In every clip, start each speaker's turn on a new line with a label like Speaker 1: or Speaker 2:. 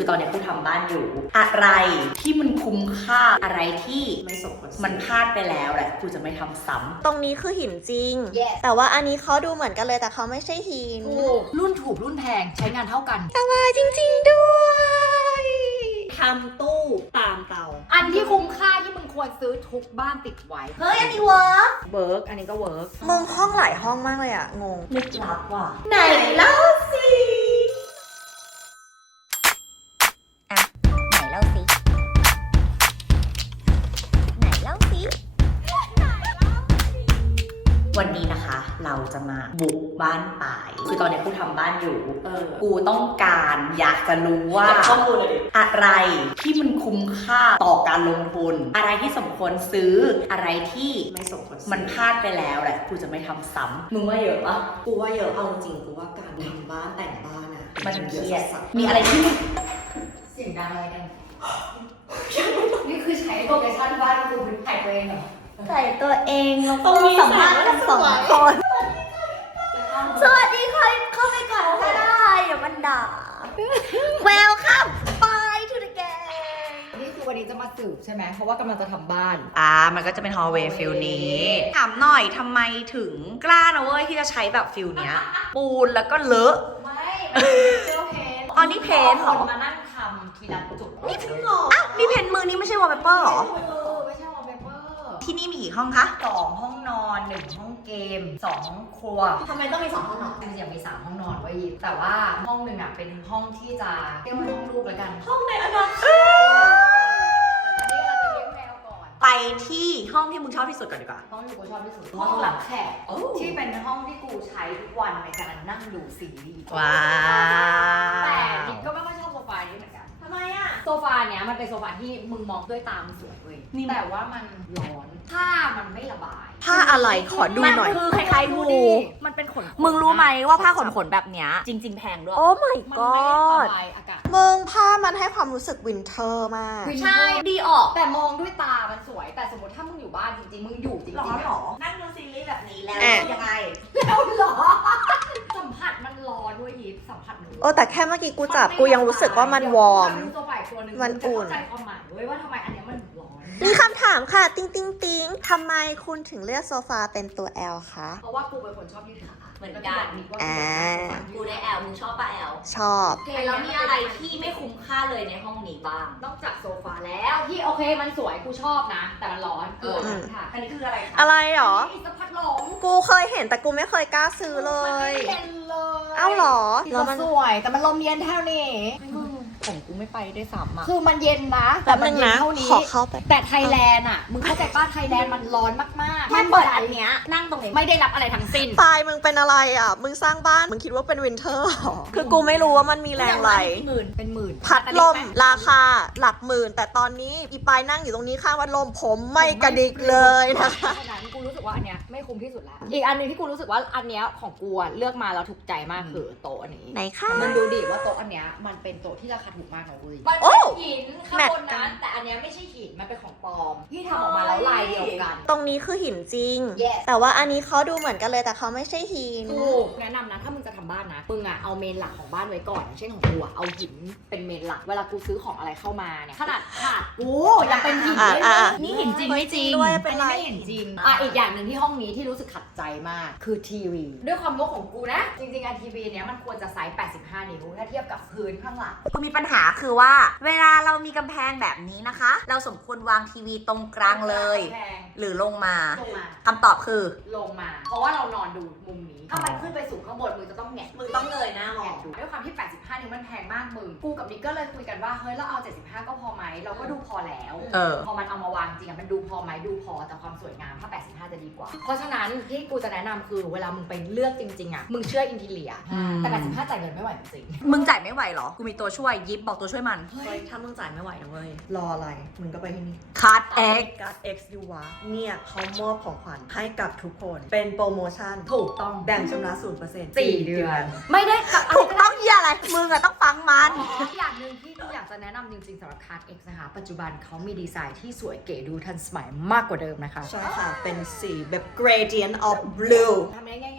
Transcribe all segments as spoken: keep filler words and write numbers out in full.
Speaker 1: คือตอนนี้กูทำบ้านอยู่อะไรที่มันคุ้มค่าอะไรที่ไม่สมควรมันพลาดไปแล้วแหละกูจะไม่ทำซ้ำ
Speaker 2: ตรงนี้คือหินจริง
Speaker 3: yes.
Speaker 2: แต่ว่าอันนี้เขาดูเหมือนกันเลยแต่เขาไม่ใช่หิน
Speaker 3: รุ่นถูกรุ่นแพงใช้งานเท่ากัน
Speaker 2: สบายจริงๆด้วยทำตู้ตามเตา
Speaker 3: อันที่คุ้มค่าที่มึงควรซื้อทุกบ้านติดไว้
Speaker 1: เฮ้ยอันนี้เวิร์ก
Speaker 2: เวิร์กอันนี้ก็เวิร์กมึงห้องหลายห้องมากเลยอะงง
Speaker 1: ลึกลับว่ะไหนเล่าสิ
Speaker 2: ไหนเล่าสิไหนเล่าสิ
Speaker 1: วันนี้นะคะเราจะมาบุกบ้านป่ายคือตอนนี้กูทำบ้านอยู่เออกูต้องการอยากจะรู้ว่าข้อมูลอะไรที่มันคุ้มค่าต่อการลงทุนอะไรที่สมควรซื้ออะไรที่ไม่สมควรมันพลาดไปแล้วแหละกูจะไม่ทำซ้ำมึงว่าเยอะปะ
Speaker 4: กูว่าเยอะเอาจริงกูว่าการทำบ้านแต่งบ้านอะ
Speaker 1: มันเครียดมีอะไรที่
Speaker 3: เสียงดังอะไรกัน นี่คือใช้โลเคชั่นบ้านกูเป็นถ่ายตัวเองเหรอ
Speaker 2: ใส่ตัวเองแล้วก็สัมภาษณ์กันสองคนสวัสดีค่ะเข้าไปก่อนก็ได้อย่ามันด่า Welcome bye to the game
Speaker 3: นี่คือวันนี้จะมาสืบใช่ไหมเพราะว่ากำลังจะทำบ้าน
Speaker 1: อ่ามันก็จะเป็นฮอลเวย์ฟิลนี้ ถามหน่อยทำไมถึงกล้านะเว้ยที่จะใช้แบบฟิลเนี้ย ปูนแล้วก็เลอะ
Speaker 3: ไม่มันเป็นเจลเพน
Speaker 1: อ๋อนี่เพนท์เหรอ
Speaker 3: คนมานั่งทำทีละจุด
Speaker 1: นี่จริงเหรออ้าวนี่เพนมือนี่ไม่ใช่วอลเปเปอร์เหรอ
Speaker 3: เออไม่ใช่วอลเปเปอร์
Speaker 1: ที่นี่มีกี่ห้องคะ
Speaker 3: สองห้องนอนหนึ่งห้องเกมสองห้องครัว
Speaker 4: ทำไมต้องมีสองห้องนอน
Speaker 3: จริงๆอยากมีสามห้องนอนไว้ยิบแต่ว่าห้องหนึ่งอ่ะเป็นห้องที่จะเรียกว่าห้องลูกแล้วกัน
Speaker 4: ห้องในอนาคต
Speaker 3: แต่ตอนนี้เราจะเลี้ยงแมวก่อน
Speaker 1: ไปที่ห้องที่มึงชอบที่สุดก่อนดีกว่า
Speaker 3: ห้องที่กูชอบที่สุดห้องหลังแขกที่เป็นห้องที่กูใช้ทุกวันในการนั่งดูซีรีส์
Speaker 1: ว้า
Speaker 3: แต่
Speaker 1: ว
Speaker 3: นิดก็ไม่ค่อยชอบโซฟานี้เหมือนกัน
Speaker 4: ทำไมอะ
Speaker 3: โซฟาเนี้ยมันเป็นโซฟาที่มึงมองด้วยตามันสวยเว้ยแต่ว่ามันร้อนผ้ามันไม่ระบาย
Speaker 2: ผ้าอะไรขอดูหน่อย
Speaker 1: คือคล้ายๆงู
Speaker 3: มันเป็นขน
Speaker 1: มึงรู้ไหมว่าผ้าขนๆแบบเนี้ยจริง ๆ แพงด้วย
Speaker 2: โอ้ my
Speaker 3: มันไม่
Speaker 2: god
Speaker 3: ระบายอากาศ
Speaker 2: มึงผ้ามันให้ความรู้สึกวินเทอร์มาก
Speaker 3: ใช่
Speaker 1: ดีออก
Speaker 3: แต่มองด้วยตามันสวย แต่สมมติถ้ามึงอยู่บ้านจริงๆ มึงอยู่จริงๆ
Speaker 1: หรอ
Speaker 3: อะ
Speaker 1: หรอนั่งดูซีรีส์แบบนี้แล้ว
Speaker 2: แอะ
Speaker 1: ยังไง
Speaker 3: แล้วหรอ สัมผัสมันร้อนด้วยยิปสัมผัสมันร้อน
Speaker 2: โอ้แต่แค่เมื่อกี้กูจับกูยังรู้สึกว่ามันวอร์ม
Speaker 3: เดี๋ยกูจะดูตัวฝ่ายตัวหนึ่ง
Speaker 2: มันอุ่น
Speaker 3: จะเข้าใจความหมายเว้ยว่าทำไมอันเนี้ยมันร้อน
Speaker 2: มีคำถามค่ะ ติ๊งติ๊งติ๊งทำไมคุณถึงเลือกโซฟาเป็นตัว L คะ
Speaker 3: เพราะว่ากูเป็นคนชอบยืดขา
Speaker 1: เหมือนกัน
Speaker 2: อ่า
Speaker 1: กูได้แอลมึงชอบปะแอล
Speaker 2: ชอบ
Speaker 1: โอเคแล้วมีอะไรที่ไม่คุ้มค่าเลยในห้องนี้บ้าง
Speaker 3: นอกจากโซฟาแล้วที่โอเคมันสวยกูชอบนะ แต่มันร้อนคืออันนั้นค่ะ
Speaker 1: อันนี้คืออะไรคะ
Speaker 2: อะไรหรอ
Speaker 3: อีสพัดลม
Speaker 2: กูเคยเห็นแต่กูไม่เคยกล้าซื้อเลย
Speaker 3: มันไม่เย็นเลย
Speaker 2: เอ้าเหรอ
Speaker 3: ที่
Speaker 2: แล้ว
Speaker 3: เขา
Speaker 2: มัน
Speaker 3: สวยแต่มันลมเย็นเท่านี้ของกูไม่ไปได้ซ้ำอ่ะคือมันเย็นนะแต่
Speaker 2: แป๊บ
Speaker 3: มั
Speaker 2: นึ
Speaker 3: น
Speaker 2: ง
Speaker 3: เย็น
Speaker 2: นะ
Speaker 3: เท่านี้
Speaker 2: ขอเข้าไป
Speaker 3: แต่ไทยแลนด์อ่ะมึงเข้าใจป้าไทยแลนด์มันร้อนมากๆ
Speaker 1: มันเปิดอันเนี้ยนั่งตรงนี้
Speaker 3: ไม่ได้รับอะไรทั้งสิ้น
Speaker 2: ปลายมึงเป็นอะไรอ่ะ มึงสร้างบ้าน มึงคิดว่าเป็นวินเทอร์หรอ คือกูไม่รู้ว่ามันมีแรงไหล
Speaker 3: หมื่นเป็นหมื่น
Speaker 2: พัดลมราคาหลักหมื่น แต่ตอนนี้อีปายนั่งอยู่ตรงนี้ข้างพัดลมผมไม่กระดิกเลยนะคะ
Speaker 3: เพราะฉะนั้นกูรู้สึกว่าอันเนี้ยไม่คุ้มที่สุดแล้วอีกอันหนึงที่กูรู้สึกว่าอันเนี้ยของกูอะเลือกมาแล้วถูกใจมากคือโต๊ะอันนี้
Speaker 2: ไหนคะ
Speaker 3: มันดูดิว่าโต๊ะอันเนี้ยมันเป็นโต๊ะที่ราคาถูกมากนะเว้ย
Speaker 2: โอ้
Speaker 3: หินข้างบนนั้นแต่อันเนี้ยไม่ใช่หินมันเป็นของปลอมที่ทำออกมาแล้วลายเดียวกัน
Speaker 2: ตรงนี้คือหินจริง
Speaker 3: Yes
Speaker 2: แต่ว่าอันนี้เขาดูเหมือนกันเลยแต่เขาไม่ใช่หิน
Speaker 3: ถูกแนะนำนะถ้ามึงจะทำบ้านนะมึงอะเอาเมนหลักของบ้านไว้ก่อนอย่างเช่นของกูอะเอาหินเป็นเมนหลักเวลากูซื้อของอะไรเข้ามาเนี่ยขนาดถาดกูยังเป็นหิน
Speaker 2: อ่ะ
Speaker 3: เลย
Speaker 2: อ่ะอ่ะ
Speaker 3: นี่หินจริงไม่จริง
Speaker 2: ด้วยเป็นไร
Speaker 3: อัไม่เห็นจริงอ่ะอีกอย่างหนึ่งที่ห้องนี้ที่รู้สึกขัดใจมากคือทีวีด้วยความงกของกูนะ จริงๆอันทีวีเนี้ยมันควรจะไซส์แปดสิบห้านิ้วถ้าเทียบกับพื้นข้างหลัง
Speaker 1: กูมีปัญหาคือว่า เวลาเรามีกำแพงแบบนี้นะคะ เราสมควรวางทีวีตรงกลางเลย
Speaker 3: แพง
Speaker 1: หรือลงมา
Speaker 3: ลงมา
Speaker 1: คำตอบคือ
Speaker 3: ลงมา เพราะว่าเรานอนดูมุมนี้ ถ้ามันขึ้นไปสูงข้างบนมึงจะต้องแงะ
Speaker 1: มึงต้องเงยหน้าม
Speaker 3: แงะ
Speaker 1: อง
Speaker 3: ดูด้วยความที่ แปดสิบห้า นิ้วมันแพงมากมึง กูกับนิกก็เลยคุยกันว่า เฮ้ย เราเอา เจ็ดสิบห้า ก็พอไหม เราก็ดูพอแล้ว
Speaker 1: เออ
Speaker 3: พอมันเอามาวางจริงอะมันดูพอไหมดูพอ แต่ความสวยงามถ้า แปดสิบห้า จะดีกว่า เพราะฉะนั้นที่กูจะแนะนำคือเวลามึงไปเลือกจริงๆอะมึงเชื่ออินทีเลีย
Speaker 1: อืม
Speaker 3: แต่ แปดสิบห้า จ่ายเงินไม่ไหวจริง
Speaker 1: มึงจ่ายไม่ไหวเหรอ กูมีตัวช่วยยิบบอกตัวช่วยมัน
Speaker 4: เฮ้ยถ้ามึงจ่ายไม่ไหวนะเว้ย รออะไร มึงก็ไปที่นี่
Speaker 1: คัดเอ็ก
Speaker 4: การ์ด X ยูวะเนี่ยเขามอบของขวัญให้กับทุกคน เป็นโปรโมชั่น
Speaker 3: ถูกต้อง
Speaker 4: แบ่งชำระ ศูนย์เปอร์เซ็นต์
Speaker 3: สี่เดือน ไม่ได้กับ
Speaker 1: ถูกต้องเหี้ยอะไร มึงอะต้องฟังมัน
Speaker 3: อย่างหนึ่งที่กูอยากจะแนะนำจริงๆสำหรับ Card X นะคะ ปัจจุบันเขามีดีไซน์ที่สวยเก๋ดูทันสมัยมากกว่าเดิมนะคะ
Speaker 4: ใช่ค่ะ เป็นสีแบบ gradient of blue
Speaker 3: ทำได้ง่ายๆ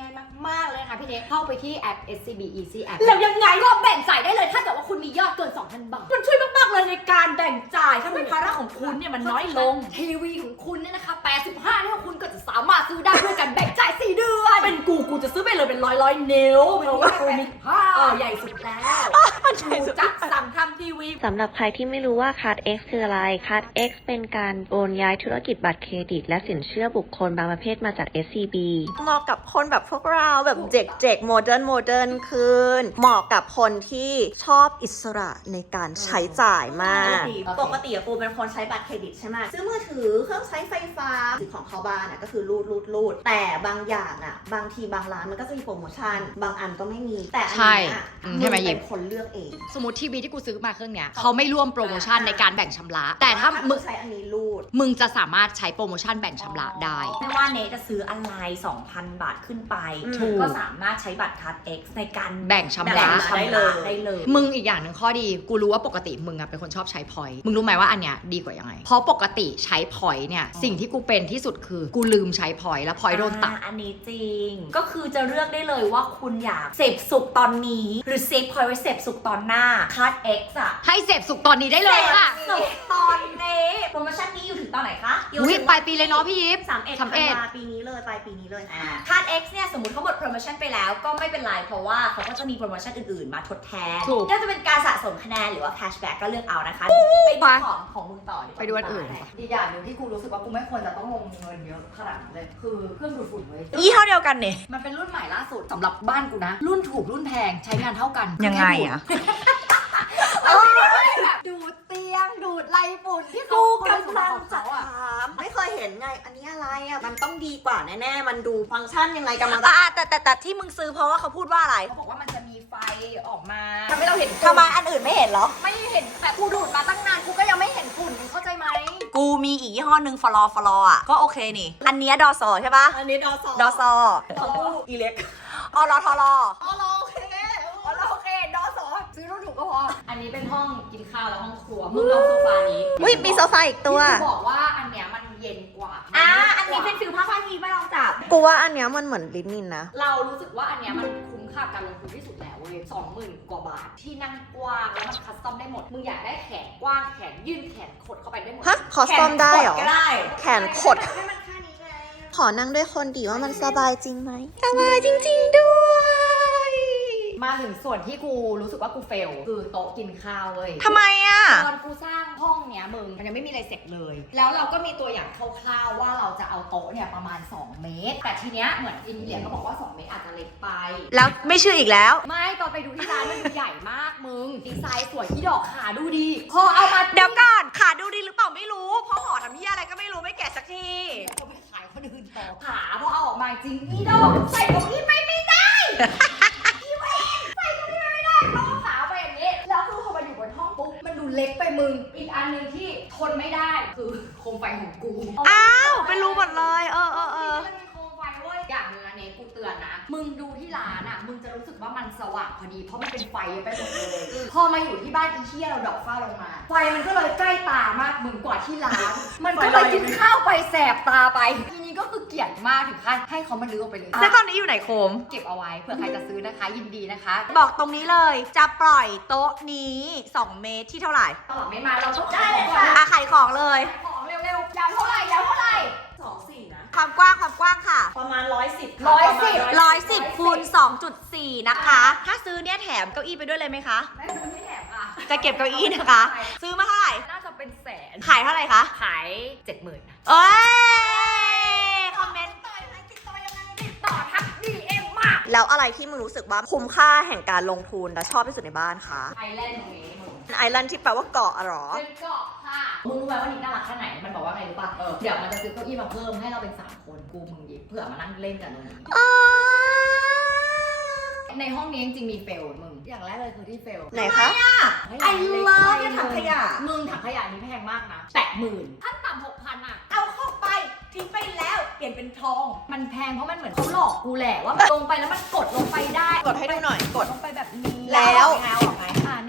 Speaker 3: มากเลยนะคะพี่เนเข้าไปที่แอป เอส ซี บี Easy App
Speaker 1: แล้วยังไง
Speaker 3: ก็แบ่งจ่ายได้เลยถ้าเกิดว่าคุณมียอดเกิน สองพัน บาท
Speaker 1: มันช่วยมากๆเลยในการแบ่งจ่ายถ้าเป็นภาระของคุณเนี่ยมันน้อยลง
Speaker 3: ทีวีของคุณเนี่ยนะคะแปดสิบห้านิ้วคุณก็จะสามารถซื้อได้ด้วยกันแบ่งจ่ายสี่เดือน
Speaker 1: เป็นกูกูจะซื้อไปเลยเป็นร้อยร้อยๆนิ้วเพราะว่ากูมี
Speaker 3: ห้า
Speaker 1: เออใหญ่สุดแล้วกูจะสั่งทำทีวี
Speaker 5: สำหรับใครที่ไม่รู้ว่า Card X คืออะไร Card X เป็นการโอนย้ายธุรกิจบัตรเครดิตและสินเชื่อบุคคลบางประเภทมาจาก เอส ซี บี
Speaker 4: เหมาะกับคนแบบพวกเราแบบเจ๊กเจ๊กโมเดิร์นโมเดิร์นขึ้นเหมาะกับคนที่ชอบอิสระในการใช้จ่ายมาก
Speaker 2: ปกติอะกูเป็นคนใช้บัตรเครดิตใช่ไหมซื้อมือถือเครื่องใช้ไฟฟ้าซื้อของเข้าบ้านอะก็คือรูดรูดรูดแต่บางอย่างอะบางทีบางร้านมันก็จะมีโปรโมชั่น บางอันก็ไม่มีแต่อัน
Speaker 3: ใช่
Speaker 2: เนี้ย
Speaker 3: อืม
Speaker 2: มึ
Speaker 3: ใช่
Speaker 2: ง
Speaker 3: ไหมหยิ
Speaker 2: เป็
Speaker 3: บ
Speaker 2: นคนเลือกเอง
Speaker 3: สมมติทีวีที่กูซื้อมาเครื่องเนี้ยเขาไม่ร่วมโปรโมชั่นในการแบ่งชำระ แต่ถ้ามึง
Speaker 2: ใช้อันนี้รูด
Speaker 3: มึงจะสามารถใช้โปรโมชั่นแบ่งชำระได้
Speaker 1: ไม่ว่าเนจะซื้ออะไร สองพัน บาทขึ้นไป
Speaker 3: ถูก
Speaker 1: ก็สามารถใช้บัตรคัด X ในการ
Speaker 3: แบ่งชำระ
Speaker 1: แบ่งชำได้เลยได้เลย
Speaker 3: มึงอีกอย่างหนึ่งข้อดี กูรู้ว่าปกติมึงอะเป็นคนชอบใช้พอยต์มึงรู้ไหมว่าอันเนี้ยดีกว่ายังไง เพราะปกติใช้พอยต์เนี่ยสิ่งที่กูเป็นที่สุดคือกูลืมใช้พอยต์แล้วพอยต์โดนตัด
Speaker 1: อ่าอันนี้จริง ก็คือจะเลือกได้เลยว่าคุณอยากเสพสุขตอนนี้ หรือเซฟพอยไว้เสพสุขตอนหน้าคัด X อะ
Speaker 3: ให้เสพสุขตอนนี้ได้เลยค่ะ
Speaker 1: เสพสุขตอนนี้โปรโมชั่นนี้อยู่ถึงตอนไหนคะ
Speaker 3: อุ้ยปลายปีเลยเนาะพี่ยิป
Speaker 2: สามเอ็ด
Speaker 3: สามเอ็ด
Speaker 2: ธันวาปีนี้เลยปลายปีนี้เลย
Speaker 1: คัด X เนี่ยสมมติเขาหมดโปรโมชั่นไปแล้วก็ไม่เป็นไรเพราะว่าเขาก็จะมีโปรโมชั่นอื่นๆ มาทดแทน
Speaker 3: ถูก
Speaker 1: ก็จะเป็นการสะสมคะแนนหรือว่าแคชแบ็กก็เลือกเอานะคะ ไปดูของของมึงต่อดีกว่า
Speaker 3: ไปดูอันอื่นอีกอย่างหนึ่งที่กูรู้สึกว่ากูไม่ควรจะต้องลงเงินเยอะขนาดนั้นเลยคือเครื่องดูดฝุ่นเว้ย
Speaker 1: ยี่ห้อเดียวกันเนี่ย
Speaker 3: มันเป็นรุ่นใหม่ล่าสุดสำหรับบ้านกูนะ รุ่นถูกรุ่นแพงใช้งานเท่ากัน
Speaker 1: ยังไงอะ
Speaker 3: เอาไม่ได้แบบดูดเตียงดูดไรฝุ่นที่เขา
Speaker 2: กู
Speaker 3: คุณสม
Speaker 2: กำ
Speaker 3: บั
Speaker 2: ลั
Speaker 3: ติ
Speaker 2: ง
Speaker 3: ของ
Speaker 2: จะ
Speaker 3: เขาอะ
Speaker 2: ถามไม่เคยเห็นไง อันนี้อะไรอ่ะ มันต้องดีกว่าแน่ๆ มันดูฟังก์ชันยังไงกำลังจะ
Speaker 1: อ่าแต่แต่แต่ที่มึงซื้อเพราะว่าเขาพูดว่าอะไร
Speaker 3: เขาบอกว่ามันจะมีไฟออกมาทำให้เราเห็น
Speaker 1: ทำไมอันอื่นไม่เห็นเหรอ
Speaker 3: ไม่เห็นแต่กูดูดมาตั้งนานกูก็ยังไม่เห็นฝุ่นมึงเข้าใจไหม
Speaker 1: กูมีอีกยี่ห้อหนึ่งฟลอฟลออ่ะก็โอเคนี่ อันเนี้ยดอซอใช่ปะ
Speaker 2: อันนี้ดอซอ
Speaker 1: ดอซอ
Speaker 2: ของกูอีเล็ก
Speaker 1: อรอทอรอ
Speaker 2: อ๋อโอเค
Speaker 3: อ๋อโอเคดอสอซื้อรุ่นถูกก็พออันนี้เป็นห้องกินข้าวและห้องครัวมึงลองโซฟานี้
Speaker 2: อุ้ยมีโซฟาอีกตัว
Speaker 3: ที่กูบอกว่าอันเนี้ยมันเย็นกว่า
Speaker 1: อ่าอันนี้เป็นฟิลผ้าพันทีไม่ลองจับ
Speaker 2: กูว่าอันเนี้ยมันเหมือนลินินนะ
Speaker 3: เรารู้สึกว่าอันเนี้ยมันคุ้มค่าการลงทุนที่สุดแล้วเว้ยสองหมื่นกว่าบาทที่นั่งกว้างแล้วมันคัสตอมได้หมดมึงอยากได้แขนกว้างแขนยื่นแขนขดเข้าไปได้หมด
Speaker 2: ฮะ คอสตอมได้เหรอ
Speaker 1: ก็ได้
Speaker 2: แขนขด ขอนั่งด้วยคนดีว่ามันสบายจริงไหม สบายจริงๆด้วย
Speaker 3: มาถึงส่วนที่กูรู้สึกว่ากูเฟลคือโต๊ะกินข้าวเว้ย
Speaker 1: ทำไมอ่ะ
Speaker 3: ตอนกูสร้างห้องเนี้ยมึงมันยังไม่มีอะไรเสร็จเลย แล้วเราก็มีตัวอย่างคร่าวๆว่าเราจะเอาโต๊ะเนี่ยประมาณสองเมตร แต่ทีเนี้ยเหมือนอินเดียก็บอกว่าสองเมตรอาจจะเล็กไป
Speaker 1: แล้วไม่เชื่ออีกแล้ว
Speaker 3: ไม่ตอนไปดูที่ร้านมันดูใหญ่มากมึง ดีไซน์สวยที่ดอกขาดูดีพอเอามา
Speaker 1: เดี๋ยวก่อนขาดูดีหรือเปล่าไม่รู้ เพราะห่อทำเหี้ยอะไรก็ไม่รู้ไม่แกะสักที
Speaker 3: เขาไปขายคนอื่นต่อขาพอเอาออกมาจริงนี่ดอกใส่ตรงนี้ไม่ไม่ได้อีเวนใส่ตรงนี้ไม่ได้เพราะว่าขาไปอย่างนี้แล้วคือพอมาอยู่บนห้องปุ๊บมันดูเล็กไปมึงอีกอันหนึงที่ทนไม่ได้คือโคมไฟของกู
Speaker 1: อ้าวเป็นรูหมดเลย เออเออเออ
Speaker 3: มันมีโคมไฟเว้ยอย่างหนึงอันนี้กูเตือนนะ มึงดูที่ร้านอ่ะ มึงจะรู้สึกว่ามันสว่างพอดี เพราะมันเป็นไฟไปหมดเลย พอมาอยู่ที่บ้านอีเทียเราดอกฟ้าลงมา ไฟมันก็เลยใกล้ตามากมึงกว่าที่ร้าน มันก็เลยกินข้าวไปแสบตาไป ทีนี้ก็คือเกลียดมากถึงขั้นให้เขามาลื้อออกไปเลย
Speaker 1: แล้วตอนนี้อยู่ไหนโคม
Speaker 3: เก็บเอาไว้เผื่อใครจะซื้อนะคะ ยินดีนะคะ
Speaker 1: บอกตรงนี้เลย จะปล่อยโต๊ะนี้สองเมตรที่เท่าไหร่
Speaker 3: ตลอดไม่มาเราต้อง
Speaker 2: ได้เลยค่ะ
Speaker 1: อาขายของเลย
Speaker 3: ของเร็วๆยาวเท่าไหร่ยาวเท่าไหร่
Speaker 2: สองสี่นะ
Speaker 1: ความกว้างความกว้างค่ะ
Speaker 2: ประมาณร้อยสิบ
Speaker 3: ร้อยสิบ
Speaker 1: ร้อยสิบคูณสองจุดสี่นะคะ ถ้าซื้อเนี่ยแถมเก้าอี้ไปด้วยเลยไหมคะ
Speaker 3: ไม่ไม่แถมอ่ะ
Speaker 1: จะเก็บเก้าอี้นะคะ ซื้อมาเท่าไหร่
Speaker 3: น่าจะเป็นแสน
Speaker 1: ขายเท่าไหร่คะ
Speaker 3: ขายเจ็ดหมื่น
Speaker 1: เอ้ย คอมเมนต์
Speaker 3: ต่อทักดีเอ็มมาก
Speaker 2: แล้วอะไรที่มึงรู้สึกว่าคุ้มค่าแห่งการลงทุนและชอบที่สุดในบ้านคะ
Speaker 3: ไอแลนด์ตรงนี้มึง
Speaker 2: ไอแลนด์ที่แปลว่าเกาะเหรอ
Speaker 3: เป็นเกาะค่ะ มึงรู้ไหมว่านิกน่ารักแค่ไหน มันบอกว่าไงรู้ป่ะ เออ เดี๋ยวมันจะซื้อเก้าอี้มาเพิ่มให้เราเป็นสามคน กูมึงหยิบเผื่อมานั่งเล่นกันตรงนี้ ในห้องนี้จริงๆมีเฟลมึง อย่างแรกเลยคือที่เฟล
Speaker 2: ไหนคะ
Speaker 1: ไอเลิฟเนี่ยถังขยะ
Speaker 3: มึงถังขยะนี้แพงมากนะ แตะหมื่นขั้นต่ำหกพันอ่ะ
Speaker 1: เอาเข้าไปทิ้งไปแล้ว เปลี่ยนเป็นทอง
Speaker 3: มันแพงเพราะมันเหมือนเขาหลอกกูแหละว่ามันลงไปแล้วมันกดลงไปได้
Speaker 2: กดให้ดูหน่อย กด
Speaker 3: ลงไปแบบนี้
Speaker 2: แล้ว
Speaker 1: เอาออกไหม
Speaker 3: อ่าเนี่ย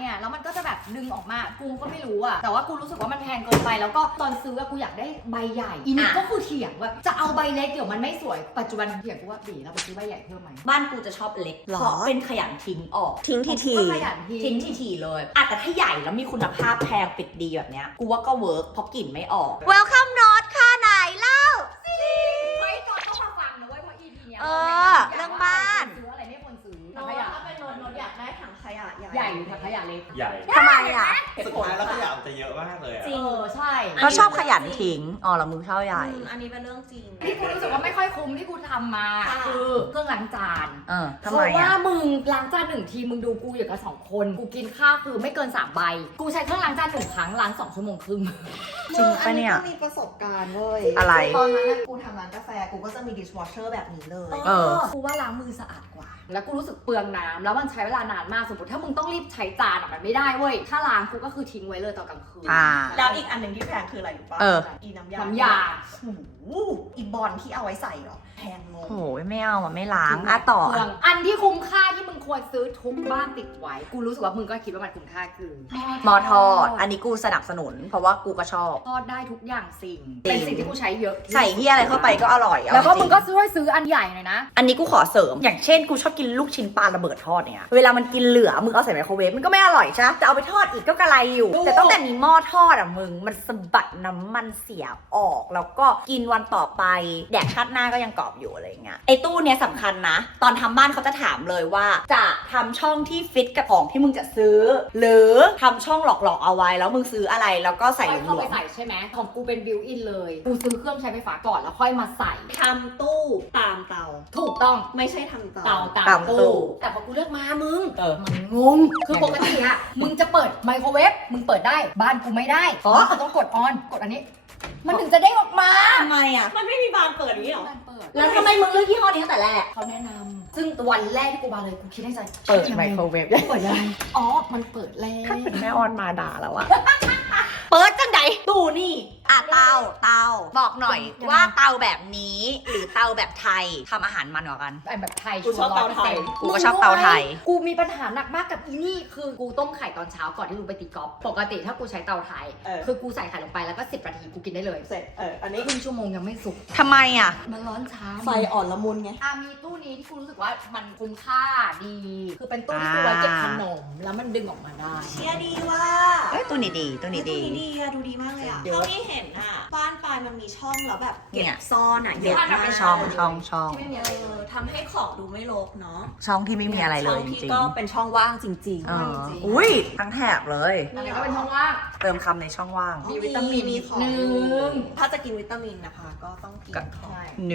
Speaker 3: เนี่ยแล้วมันก็จะแบบดึงออกมากูก็ไม่รู้อะแต่ว่ากูรู้สึกว่ามันแพงเกินไปแล้วก็ตอนซื้อกูอยากได้ใบใหญ่อีนี่ก็คือเถียงว่าจะเอาใบเล็กเดี๋ยวมันไม่สวยปัจจุบันเถียงกูว่าบีเราไปซื้อใบใหญ่เพิ่มไหม
Speaker 1: บ้านกูจะชอบเล็ก
Speaker 4: หรอ
Speaker 1: เพราะเป็นขยันทิ้งออก
Speaker 4: ทิ้งทีที
Speaker 3: ก็ขยันทิ้
Speaker 1: ทิ้
Speaker 3: ง
Speaker 1: งทีๆเลยอ่ะแต่ถ้าใหญ่แล้วมีคุณภาพแพงปิดดีแบบเนี้ยกูว่าก็เวิร์กเพราะกลิ่นไม่ออก
Speaker 4: Welcome North ค่ะไหนเล่า
Speaker 3: เฮ้ยก็ต้องมาฟังนะเว้ยเพราะ อี พี เนี้ย
Speaker 4: เออเรื่องบ้าน
Speaker 3: ซื้ออะไรไม่ควรซื้อ
Speaker 2: โน้ตถ้าเป็นโน้ตโน้ตอยากได้ถังขยะใหญ่
Speaker 3: ใหญ่หรือถังขยะเล็ก
Speaker 6: ใหญ่
Speaker 4: ทำไมอ่ะ
Speaker 6: สุดท้ายแล้วขยะมันจะเยอะมากเลยอะ
Speaker 3: เออใช่
Speaker 4: เขาชอบขยันทิ้งอ๋อแล้วมึงชอบใหญ่
Speaker 2: อืมอันนี้เป็นเรื่องจริง
Speaker 3: ที่กูรู้สึกว่าไม่ค่อยคุ้มที่กูทำมา
Speaker 2: ค่ะ
Speaker 3: คือเครื่องล้างจาน
Speaker 4: เออ
Speaker 3: เพ
Speaker 4: ทำไม
Speaker 3: ราะว่า
Speaker 4: อ่ะ
Speaker 3: มึงล้างจานหนึ่งทีมึงดูกูอยู่กับสองคนกูกินข้าวคือไม่เกินสามใบกูใช้เครื่องล้างจานหนึ่งครั้งล้างสองชั่วโมงครึ่ง
Speaker 4: จริงปะเนี่ย
Speaker 2: อัก็มีประสบการณ์เว้ย
Speaker 4: อะไร
Speaker 2: ตอนนั้นน่ะกูทำร้านกาแฟกูก็จะมี dishwasher แบบนี้เลย
Speaker 4: เออ
Speaker 3: กูว่าล้างมือสะอาดกว่า แล้วกูรู้สึกเปลืองน้ำแล้วมันใช้เวลานานมากสมมติถ้ามึงต้องรีบใช้จานอะมันไม่ได้เว้ยถ้าล้างกูก็คือทิ้งไว้เลยตอนกลางคืน
Speaker 4: อ่า
Speaker 2: แล้วอีกอันหนึ่งที่แพงคืออะไรรู้ป่ะ
Speaker 4: เออ
Speaker 2: อีน้ำยา
Speaker 3: น้ำยา
Speaker 2: โอ้โหอีบอลที่เอาไว้ใส่เหรอแพงงง
Speaker 4: โอ้ยไม่เอาอ่ะไม่ล้างอ่ะต่อ
Speaker 3: เปลืองอันที่คุ้มค่าที่มึงควรซื้อทุกบ้านติดไว้กูรู้สึกว่ามึงก็คิดว่ามันคุ้มค่าคือ
Speaker 4: หมอทอด อันนี้กูสนับสนุน เพราะว่ากูก็ชอบ
Speaker 3: ทอดได้ทุกอย่างสิ่ง
Speaker 4: จริง
Speaker 3: เป็นสิ่งที่กูใช้เยอะที่สุด
Speaker 4: ใส่เฮียอะไรเข้าไปก็อร่อยเอา
Speaker 3: แล้วก็
Speaker 4: จริ
Speaker 3: มึงก็ช่วยซื้ออันใหญ่หน่อยนะ
Speaker 1: อันนี้กูขอเสริม อย่างเช่นกูชอบกินลูกชิ้นปลาระเบิดทอดเนี่ยเวลามันกินเหลือมึงเอาใส่ไมโครเวฟมันก็ไม่อร่อยใช่ไหมจะเอาไปทอดอีกก็กระไรอยู่
Speaker 3: ถูก
Speaker 1: แต่ตั้งแต่มีหม้อทอดอ่ะมึงมันสะบัดน้ำมันเสียออก แล้วก็กินวันต่อไปแดกชาติหน้าก็ยังกรอบอยู่อะไรเงี้ยไอ้ตู้เนี้ยสำคัญนะ ตอนทำบ้านเขาจะถามเลยว่าจะทำช่องที่ฟิตกับของที่มึงจะซื้อ หรือทำช่องหลอกๆเอาไว้แล้วมึงซื้ออะไรแล้วก็ใส่หล
Speaker 3: เข้าว ไป
Speaker 1: ม
Speaker 3: ใส่ใช่ไหมของกูเป็นบิวอินเลยกูซื้อเครื่องใช้ไฟฟ้าก่อนแล้วค่อยมาใส่
Speaker 2: ทำตู้ตามเตา
Speaker 3: ถูกต้อง
Speaker 2: ไม่ใช่ทำเตา
Speaker 3: เตาตาม
Speaker 4: ตามตู้
Speaker 3: ตู้แต่พอกูเลือกมามึงเออมันงง คือปกติอะมึงจะเปิดไมโครเวฟมึงเปิดได้บ้านกูไม่ได้เพราะเขาต้องกดออนกดอันนี้ มันถึงจะได้ออกมา
Speaker 2: ทำไมอ่ะ มันไม่มีบานเปิดอย่างนี้หรอ
Speaker 3: บ้านเปิด
Speaker 1: แล้วทำไมมึงเลือกยี่ห้อนี้ตั้งแต่แรก
Speaker 3: เขาแนะนำซึ่งวันแรกที่กูมาเลยกูคิดในใจ
Speaker 1: เปิดไมโครเวฟ
Speaker 3: เปิดยังไงอ๋อมันเปิดแล้ว
Speaker 1: แม่ออนมาด่าแล้วอะเปิดจังไดตู้นี่
Speaker 4: อ่ะเตาเตาบอกหน่อยว่าเตาแบบนี้หรือเตาแบบไทยทำอาหารมันกว่ากัน
Speaker 3: ไอ้แบบไทย
Speaker 2: กูชอบเตาไทย
Speaker 4: กูก็ชอบเตาไทย
Speaker 3: กูมีปัญหาหนักมากกับอีนี่คือกูต้มไข่ตอนเช้าก่อนที่กูไปตีกอล์ฟปกติถ้ากูใช้เตาไทย
Speaker 2: เออ
Speaker 3: คือกูใส่ไข่ลงไปแล้วก็สิบนาทีกูกินได้เลย
Speaker 2: เสร็จ เออ อันนี้
Speaker 3: ครึ่งชั่วโมงยังไม่สุก
Speaker 4: ทำไมอ่ะ
Speaker 3: มันร้อนช้า
Speaker 2: ไฟอ่อนละมุนไง
Speaker 3: อ่ะมีตู้นี้ที่กูรู้สึกว่ามันคุ้มค่าดี คือเป็นตู้ที่กูไว้เก็บขนมแล้วมันดึงออกมาได้
Speaker 2: เชียร์ดีว่า
Speaker 4: เอ้ยตัวนี้ดีตัวนี้ดี
Speaker 2: ตู้ดีอะดูดีมากเลยอะ
Speaker 4: เดี๋ยว
Speaker 2: เท่าที่เห็นอะบ้านปลายมันมีช่องแล้วแบบเก็
Speaker 4: เนี่
Speaker 2: บ
Speaker 4: ย
Speaker 2: ซ่อนอะเย
Speaker 3: เดี๋ยว
Speaker 2: อะ
Speaker 3: อันนั้น
Speaker 2: มา
Speaker 3: เป็
Speaker 2: ก
Speaker 3: น
Speaker 4: ช่องช่องช่อง
Speaker 3: ที่ไม่มีอะไร
Speaker 2: เออทำให้ของดูไม่รกเนาะ
Speaker 4: ช่องที่ไม่มีอะไรเลย
Speaker 2: ช่อง
Speaker 4: จ
Speaker 2: ที่
Speaker 4: ริง
Speaker 2: ก็เป็นช่องว่างจริง
Speaker 4: ๆ
Speaker 2: ๆ
Speaker 4: เอ
Speaker 2: ว่าง
Speaker 4: อ
Speaker 2: จริง
Speaker 4: อุ้ยทั้งแถบเลย
Speaker 3: อันนี้ก็เป็นช่องว่าง
Speaker 4: เติมคำในช่องว่าง
Speaker 3: มีวิตามิน
Speaker 2: มีของ
Speaker 3: หนึ่ง
Speaker 2: ถ้าจะกินวิตามินนะคะ ก็ต้องกิน
Speaker 4: ก็
Speaker 2: ของ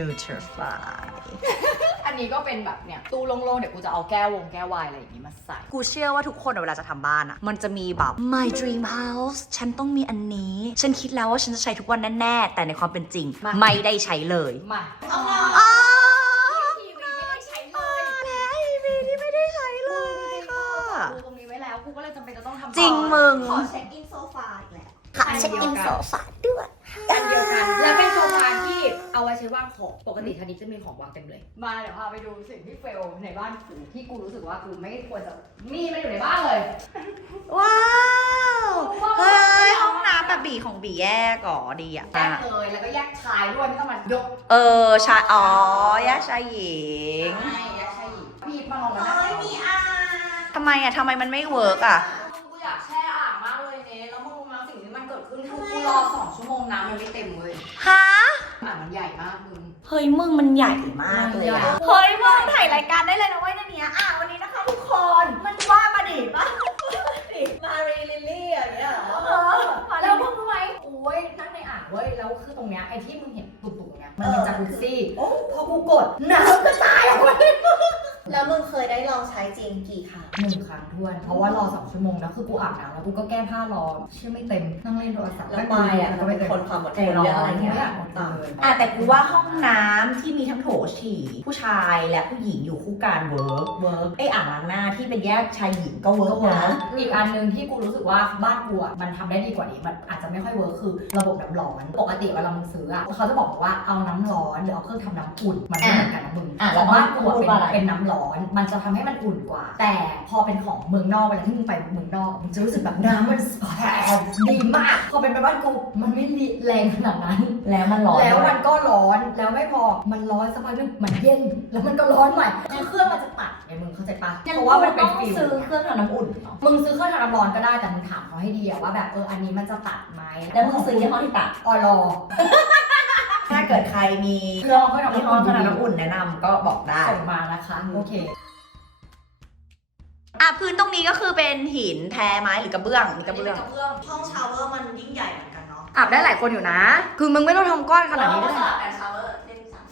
Speaker 4: Nutrify
Speaker 3: อันนี้ก็เป็นแบบเนี่ยตู้โล่งๆเดี๋ยวกูจะเอาแก้ววงแก้ววายอะไรอย่างนี้มาใส่
Speaker 4: กูเชื่อว่าทุกคนเวลาจะทำบ้านอะมันจะมีแบบ my dream house ฉันต้องมีอันนี้ ฉันคิดแล้วว่าฉันจะใช้ทุกวันแน่ๆแต่ในความเป็นจริง
Speaker 3: มา
Speaker 4: ไม่ได้ใช้เลย
Speaker 3: มา
Speaker 2: เอา
Speaker 4: อ๋อ
Speaker 3: ทีวีไม่ได้ใช้เลย
Speaker 4: แล้วอีวีที่ไม่ได้ใช้เลยค่ะ
Speaker 3: กูตรงนี้ไว้แล้วกูก็เลยจำเป็นจะต้องทำ
Speaker 4: จริงมึง
Speaker 2: ขอเช็คอินโซฟาอีกแล้ว
Speaker 1: ค่ะเช็คอินโซฟาด้วย
Speaker 3: อันเดียวกัน แล้วเป็นโซฟาที่เอาไว้ใช้วางของปกติทันนี้จะมีของวางเต็มเลย มาเดี๋ยวพาไปดูสิ่งที่เฟลในบ้านกูที่กูรู้สึกว่ากูไม่ควรจะมีมันอยู่ในบ้านเลย
Speaker 4: ว้าว เฮ้ย ห้องน้ำแบบบีของบีแยกก่อดีอ่ะ
Speaker 3: แยกเลยแล้วก็แยกชายด้วยไม่ต้องมายก
Speaker 4: เออชายอ๋อแยกชายหญิง
Speaker 3: ใช่แยกชายหญิงพี่มาลองกันนะ
Speaker 2: เอ้ยมีอ่าง
Speaker 4: ทำไมอ่ะทำไมมันไม่เวิร์กอ่ะ
Speaker 3: กูอยากแช่อ่างมากเลยเนยแล้วมึงรู้ไหมสิ่งที่มันเกิดขึ้นคือกูรอสองชั่วโมงน้ำมันไม่เต็มเลย
Speaker 4: ฮะ
Speaker 3: อ่างมันใหญ่มากมึง
Speaker 1: เฮ้ยมึงมันใหญ่มากเลย
Speaker 3: ใหญ่
Speaker 1: อะเฮ้ยมึงถ่ายรายการได้เลยนะเว้ยในเนี้ยอ่ะวันนี้นะคะทุกคนมันว่ามาดิปะ
Speaker 2: มารีลิลลี่อย่างเงี้ยเหรอ
Speaker 1: เออมา
Speaker 3: แล้
Speaker 1: แล้ว ว
Speaker 3: มึงรู้ไหมโอ้ยนั่งในอ่างเว้ยแล้วคือตรงเนี้ยไอ้ที่มึงเห็นตุ่มๆเนี้ยมันเป็นจากุซซี่พอกูกดน้ำกระจายออกมา
Speaker 2: แล้วมึงเคยได้ลองใช้จริงกี่ครั้ง
Speaker 3: หนึ่งครั้งทวนเพราะว่ารอสองชั่วโมงแล้วคือกูอาบน้ำแล้วกูก็แก้ผ้ารอเชื่อไม่เต็มนั่งเล่นโทรศัพท์
Speaker 2: แล้วปลายอ่ะ
Speaker 3: ก็ไม่เต็ม
Speaker 2: คนความอดท
Speaker 3: ใจ
Speaker 2: น
Speaker 3: ร้อ
Speaker 2: เยอะอะไร
Speaker 3: น
Speaker 2: เงี้
Speaker 3: เงี้
Speaker 2: ย
Speaker 3: ย
Speaker 2: ต่าง
Speaker 1: อ่ะแต่กูว่าห้องน้ำที่มีทั้งโถฉี่ผู้ชายและผู้หญิงอยู่คู่กันเวิร์กเวิร์กไออ่างล้างหน้าที่เป็นแยกชายหญิงก็เวิร์กนะ
Speaker 3: อีกอันหนึ่งที่กูรู้สึกว่าบ้านกูอ่ะมันทำได้ดีกว่านี้มันอาจจะไม่ค่อยเวิร์คคือระบบน้ำร้อนปกติเวลามึงซื้ออ่ะเขาจะบอกว่าเอาน้ำร้อนหรือเอาเครื่องทำน้ำอุ่นมันไม่เหมือนกันนะมึง
Speaker 1: อ่ะ
Speaker 3: แต่บ้านกูอะ
Speaker 1: พูดว่าอะไร
Speaker 3: เป็นเป็นน้ำร้อนมันจะทำให้มันอุ่นกว่า แต่พอเป็นของเมืองนอกเวลาที่มึงไปเมืองนอกมึงจะรู้สึกแบบน้ำมันดีมากพอเป็นไปบ้านกูมันไม่แรงขนาดนั้น
Speaker 1: แล้วมันร้อน
Speaker 3: แล้วมันก็ร้อนแล้วไม่พอมันร้อนสักพักนึงมันเย็นแล้วมันก็ร้อนใหม่คือเครื่องมันจะตัดไงมึงเข้าใจปะเพราะว่ามันเป็น
Speaker 1: ต้อง
Speaker 3: ฟิล
Speaker 1: ซื้อเครื่องทำน้ำอุ่นเนาะ
Speaker 3: มึงซื้อเครื่องทำน้ำร้อนก็ได้แต่มึงถามเขาให้ดีอะว่าแบบเอออันนี้มันจะตัดไหม
Speaker 1: แล้วมึงซื้อยี่ห้อที่ตัด
Speaker 3: ออรอ
Speaker 1: ถ้าเกิดใครมีเครื่อง
Speaker 3: เครื่องทำ
Speaker 1: ยี่ห้อทำน้ำอุ่นแนะนำก็บอกได้
Speaker 3: ส่งมานะคะโอเค
Speaker 1: อ่ะพื้นตรงนี้ก็คือเป็นหินแท้ไม้หรือกระเบื้องมีกระเบื้อง
Speaker 4: ห้องชาวเวอร์มันยิ่งใหญ่เหมือนกันเนาะ
Speaker 3: อาบได้หลายคนอยู่นะ คือมึงไม่ต้องทำก้อนขนาดนี้ก็ได้
Speaker 2: แต่ชาวเวอร์เล่นสาม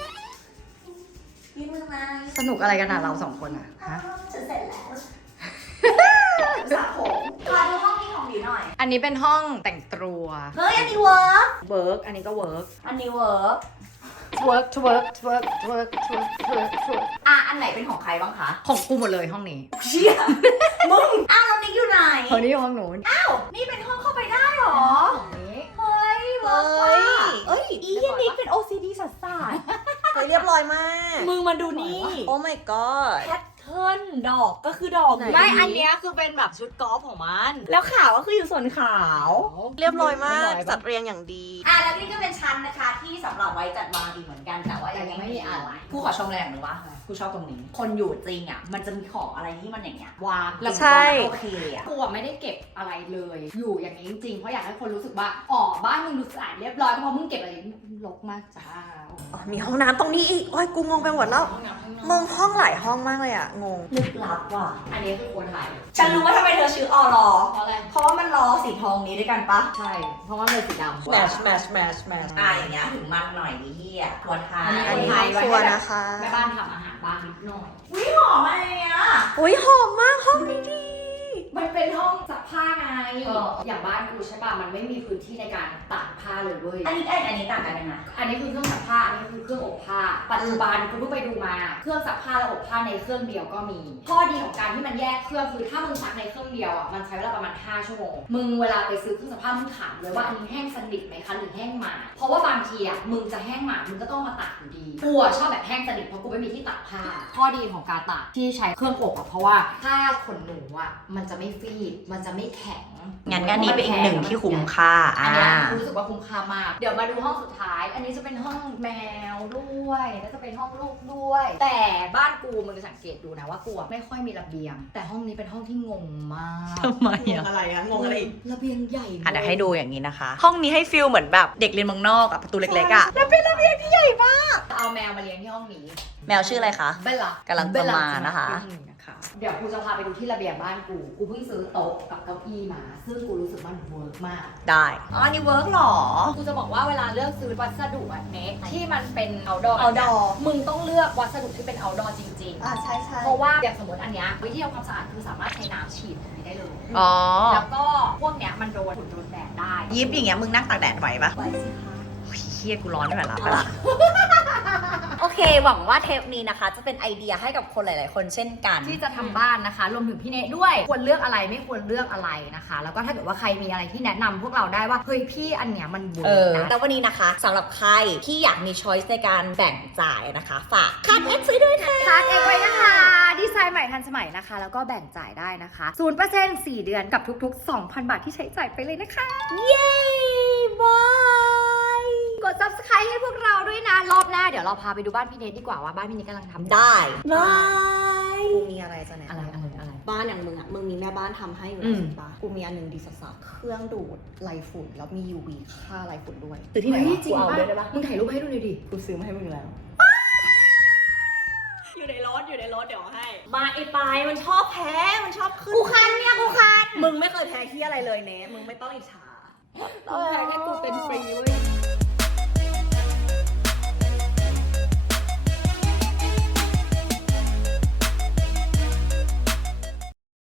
Speaker 2: นี่มึงมา
Speaker 3: สนุกอะไรกันอ่ะเราสองคนอ่ะฮะ
Speaker 2: ฉันเสร็จแล้วสระผมขอดูห้องนี้ของหลิวหน่อย
Speaker 3: อันนี้เป็นห้องแต่งตัว
Speaker 2: เฮ้ยอันนี้เวิร์ก
Speaker 3: เวิร์กอันนี้ก็เวิร์ก
Speaker 2: อันนี้เวิร์ก
Speaker 3: เวิร์กเวิร์กเวิร์กเวิร์กเวิร์กเวิร์กเวิร์ก
Speaker 1: อ่ะอันไหนเป็นของใครบ้างคะ
Speaker 3: ของกูหมดเลยห้องนี้
Speaker 2: เชี่ยมึงอ้าวแล้วนิกอยู่ไหน
Speaker 3: ห้องนี้ห้องหนูน
Speaker 2: อ้าวนี่เป็นห้องเข้าไปได้เหรอ
Speaker 3: ห้องนี้
Speaker 2: เฮ้ยเวิร์กว่ะเอ้ยอีเหี้ยนิกเป็น โอ ซี ดี สัสสาด
Speaker 4: เฮ้ยเรียบร้อยมาก
Speaker 2: มึงมาดูนี่
Speaker 4: โอ้ my god
Speaker 2: แพทเทิร์นดอกก็คือดอก
Speaker 4: ไหน
Speaker 2: ไม่อันเนี้ยคือเป็นแบบชุดกอล์ฟของมัน แล้วขาวก็คืออยู่ส่วนขาว
Speaker 4: เรียบร้อยมากจัดเรียงอย่างดี
Speaker 1: อ่ะแล้วนี่ก็เป็นชั้นนะคะที่สำหรับไว้จัดวางอีกเหมือนกันแต่ว่ายังไม่มีอะไรกูขอชมแรงหรือวะกูชอบตรงนี้ คนอยู่จริงอ่ะมันจะมีของอะไรที่มันอย่างเงี้ยวาง
Speaker 3: แล้ว
Speaker 4: ใช่
Speaker 1: โอเคอ่ะ
Speaker 3: กูอะไม่ได้เก็บอะไรเลย อยู่อย่างนี้จริงๆ เพราะอยากให้คนรู้สึกว่า อ๋อ บ้านมึงดูสะอาดเรียบร้อยเพราะมึงเก็บอะไรรกมากจ้า
Speaker 4: อ๋อมีห้องน้ำตรงนี้อีก โอ้ยกูงงไปหมดแล้ว
Speaker 3: ห้องน้ำข้างน
Speaker 4: มึ
Speaker 3: อก
Speaker 4: งห้องหลายห้องมากเลยอะงง
Speaker 1: ลึกลับว่ะ
Speaker 3: อันนี้คือคนถ่าย
Speaker 1: ฉันรู้ว่าทำไมเธอชื่อออรอ
Speaker 3: เพราะอะไร
Speaker 1: เพราะว่ามันรอสีทองนี้ด้วยกันปะ
Speaker 3: ใช่ เพราะว่ามันเป็นสีดำ
Speaker 4: match match match match
Speaker 1: อ่ะอย่างเงี้ยถึงมันหน่อยดิเฮียหัวท้าย
Speaker 3: อั
Speaker 4: อันนี้
Speaker 3: ไท
Speaker 4: ห้อง
Speaker 3: ย
Speaker 4: ครัวนะคะ
Speaker 3: แม่บ้านทำอาหารบ้างนิดหน่อย
Speaker 1: วิหอมอะไรอ่ะ
Speaker 4: อุ้ยหอมมากห้องนี้ดี
Speaker 3: มันเป็นห้องซักผ้าไง
Speaker 1: เออ
Speaker 3: อย่างบ้านกูใช่ป่ะ มันไม่มีพื้นที่ในการตากผ้าเลยเว้ย
Speaker 1: อันนี้กับอันนี้ต่างกันยังไง
Speaker 3: อันนี้คือเครื่องซักผ้า อันนี้คือเครื่องอบผ้า ปัจจุบันกูเพิ่งไปดูมา เครื่องซักผ้าและอบผ้าในเครื่องเดียวก็มี ข้อดีของการที่มันแยกเครื่องคือถ้ามึงซักในเครื่องเดียวอ่ะ มันใช้เวลาประมาณห้าชั่วโมง มึงเวลาไปซื้อเครื่องซักผ้ามึงถามเลยว่าอันนี้แห้งสนิทไหมคะหรือแห้งหมาดเพราะว่าบางทีอ่ะมึงจะแห้งหมาดมึงก็ต้องมาตากอยู่ดี กูอ่ะชอบแบบแห้งสนิทเพราะกูไม่มีที่ตากผ้า ข้อดีของการตากที่ใช้เครื่องอบอ่ะเพราะว่าผ้าขนหนูอ่ะมันจะไม่ฟีด มันจะไม่แข็ง
Speaker 1: งั้นอันนี้เป็นอีกหนึ่งที่คุ้มค่า
Speaker 3: อั
Speaker 1: อ่าน
Speaker 3: เนี้ยรู้สึกว่าคุ้มค่ามาก เดี๋ยวมาดูห้องสุดท้าย อันนี้จะเป็นห้องแมวด้วยแล้วจะเป็นห้องลูกด้วย แต่บ้านกูมึงจะสังเกตดูนะว่ากูอะไม่ค่อยมีระเบียง แต่ห้องนี้เป็นห้องที่งงมาก
Speaker 1: ทำไม
Speaker 4: งง
Speaker 1: อ่ะ
Speaker 4: อะไรอะงงอะไรอีก
Speaker 3: ระเบียงใหญ่
Speaker 1: อ่ะเดี๋ยวให้ดูอย่างนี้นะคะ ห้องนี้ให้ฟิลเหมือนแบบเด็กเรียนเมืองนอกอะประตูเล็กๆอะแล้วเป็นระเบียงที่ใหญ่มาก
Speaker 3: เอาแมวมาเลี้ยงที่ห้องนี้
Speaker 1: แมวชื่ออะไรคะ
Speaker 3: เบลล่าก
Speaker 1: ำลังจะมานะคะ
Speaker 3: เบลล่าจมาที่นี่นะคะเดี๋ยวกูจะพาไปดูที่ระเบียงบ้านกู กูเพิ่งซื้อโต๊ะกับเก้าอี้มา ซึ่งกูรู้สึกว่ามันเวิร์กมาก
Speaker 1: ได้อ๋ออันนี้เวิร์กหรอ
Speaker 3: กูจะบอกว่าเวลาเลือกซื้อวัสดุอันเน็กที่มันเป็น outdoor
Speaker 2: outdoor
Speaker 3: มึงต้องเลือกวัสดุที่เป็น outdoor จริง
Speaker 2: อ่าใช่ใช่
Speaker 3: ๆ เพราะว่าอย่างสมมติอันเนี้ยวิธีทำความสะอาดคือสามารถใช้น้ำฉีดตรงนี้ได้เลย
Speaker 1: อ๋อ
Speaker 3: แล้วก็พวกเนี้ยมันโดนฝุ่นโดนแดดได้
Speaker 1: ยิบอย่างเงี้ยมึงนั่งตากแดดไหวปะ
Speaker 2: ไว้สิคะ
Speaker 1: โอ้ยเฮียกูร้อนไม่ไหวละไปละ
Speaker 2: โอเค หวังว่าเทปนี้นะคะ จะเป็นไอเดียให้กับคนหลาย ๆ คนเช่นกัน
Speaker 3: ที่จะทำบ้านนะคะ รวมถึงพี่เนทด้วยควรเลือกอะไรไม่ควรเลือกอะไรนะคะ แล้วก็ถ้าเกิดว่าใครมีอะไรที่แนะนำพวกเราได้ว่าเฮ้ยพี่อันเนี้ยมันเวิ
Speaker 2: เอ
Speaker 3: ร์ก
Speaker 2: อ
Speaker 3: นะ
Speaker 2: แล้ววันนี้นะคะสำหรับใครที่อยากมีช้อยส์ในการแบ่งจ่ายนะคะ ฝากคัดเอ็กซ์ไว้ด้วยค่ะ
Speaker 3: คัดเองไว้นะคะ ดีไซน์ใหม่ทันสมัยนะคะ แล้วก็แบ่งจ่ายได้นะคะ ศูนย์เปอร์เซ็นต์ สี่เดือนกับทุกๆ สองพัน บาทที่ใช้จ่ายไปเลยนะคะ
Speaker 2: เย้บาย
Speaker 3: กด subscribe ให้พวกเราด้วยนะ รอบหน้าเดี๋ยวเราพาไปดูบ้านพี่เนทดีกว่าว่าบ้านพี่เนทกำลังทำ
Speaker 2: ได้บาย
Speaker 4: กูมีอะไรจะแนะ
Speaker 3: อะไร
Speaker 4: นำ
Speaker 3: อะไรอะไร
Speaker 4: บ้านอย่างมึงอะมึงมีแม่บ้านทำให้อยู่
Speaker 3: อื
Speaker 4: แล้ว
Speaker 3: ม
Speaker 4: ใช่ปะกูมีอันหนึงดีสัสๆเครื่องดูดไรฝุ่นแล้วมี ยู วี ฆ่าไรฝุ่นด้วยซื้อที่ไหน
Speaker 3: เฮ้
Speaker 4: วะ
Speaker 3: ยจริง
Speaker 4: กูเอา
Speaker 3: ป่ะ
Speaker 4: ด้วยได้ปะ
Speaker 3: มึงถ่ายรูปให้ดูหน่อยดิ
Speaker 4: กูซื้อมาให้มึงแล้ว อยู่ในรถอยู่ในรถเดี๋ยวให้
Speaker 2: มาไอ้ปลายมันชอบแพ้ มันชอบขึ้น
Speaker 4: กูคันเนี่ยกูคัน มึงไม่เคยแพ้ที่อะไรเลยเนะมึงไม่ต้องอิจฉา
Speaker 3: ต้องแพ้แค่กูเป็นฟรีเว้ย